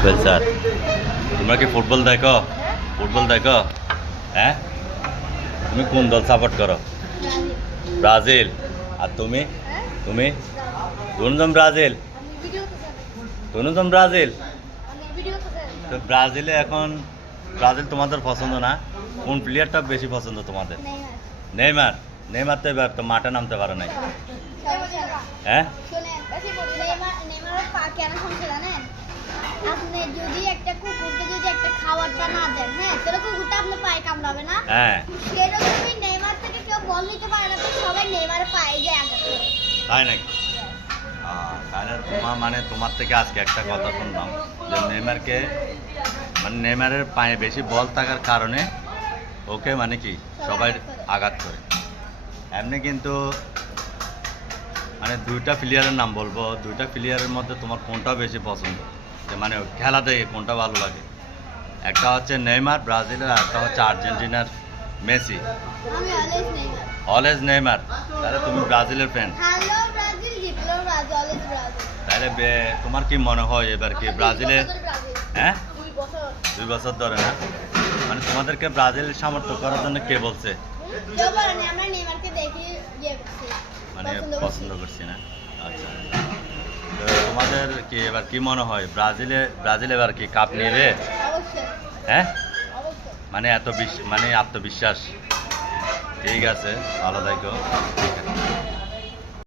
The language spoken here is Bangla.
স্যার তোমরা কি ফুটবল দেখো? ফুটবল দেখো? হ্যাঁ, তুমি কোন দল সাপোর্ট করো? ব্রাজিল। আর তুমি? তুমি দুজন ব্রাজিল? দুজন ব্রাজিল? তো ব্রাজিলে এখন ব্রাজিল তোমাদের পছন্দ না? কোন প্লেয়ারটা বেশি পছন্দ তোমাদের? নেইমার। নেইমার তো এবার তো মাঠে নামতে পারে নাই। হ্যাঁ, আপনি যদি একটা কুকুরকে যদি একটা খাবারটা না দেন, হ্যাঁ, তাহলে কুকুরটা আপনার পায়ে কামড়াবে না? হ্যাঁ, সেরকমই নেইমার থেকে কেউ বল নিতে পারে না, তো সবাই নেইমারের পায়ে যায় আঘাত করে। তাই নাকি? তাহলে তোমার থেকে আজকে একটা কথা শুনলাম যে নেইমারকে নেইমারের পায়ে বেশি বল থাকার কারণে ওকে কি সবাই আঘাত করে। এমনি কিন্তু দুইটা প্লেয়ারের নাম বলবো, দুইটা প্লেয়ারের মধ্যে তোমার কোনটা বেশি পছন্দ, যে খেলা দেখে কোনটা ভালো লাগে? একটা হচ্ছে নেইমার ব্রাজিলের, আর একটা হচ্ছে আর্জেন্টিনার মেসি। আমি অলওয়েজ নেইমার। Always Neymar. তাহলে তুমি ব্রাজিলের ফ্যান। হ্যালো ব্রাজিল, জিতলো ব্রাজিল, অলওয়েজ ব্রাজিল। তাহলে তোমার কি মনে হয় এবার কি ব্রাজিলে? হ্যাঁ, 2 বছর। 2 বছর ধরে না? তোমাদেরকে ব্রাজিল সামর্থ্য করার জন্য কে বলছে? কেউ বলেনি, আমরা নেইমারকে দেখি করছি, পছন্দ করছি না। আচ্ছা, তো তোমাদের কি এবার কি মনে হয় ব্রাজিল এবার কি কাপ নেবে? অবশ্যই, হ্যাঁ, অবশ্যই। আত্মবিশ্বাস। ঠিক আছে, ভালো থাকো। ঠিক আছে।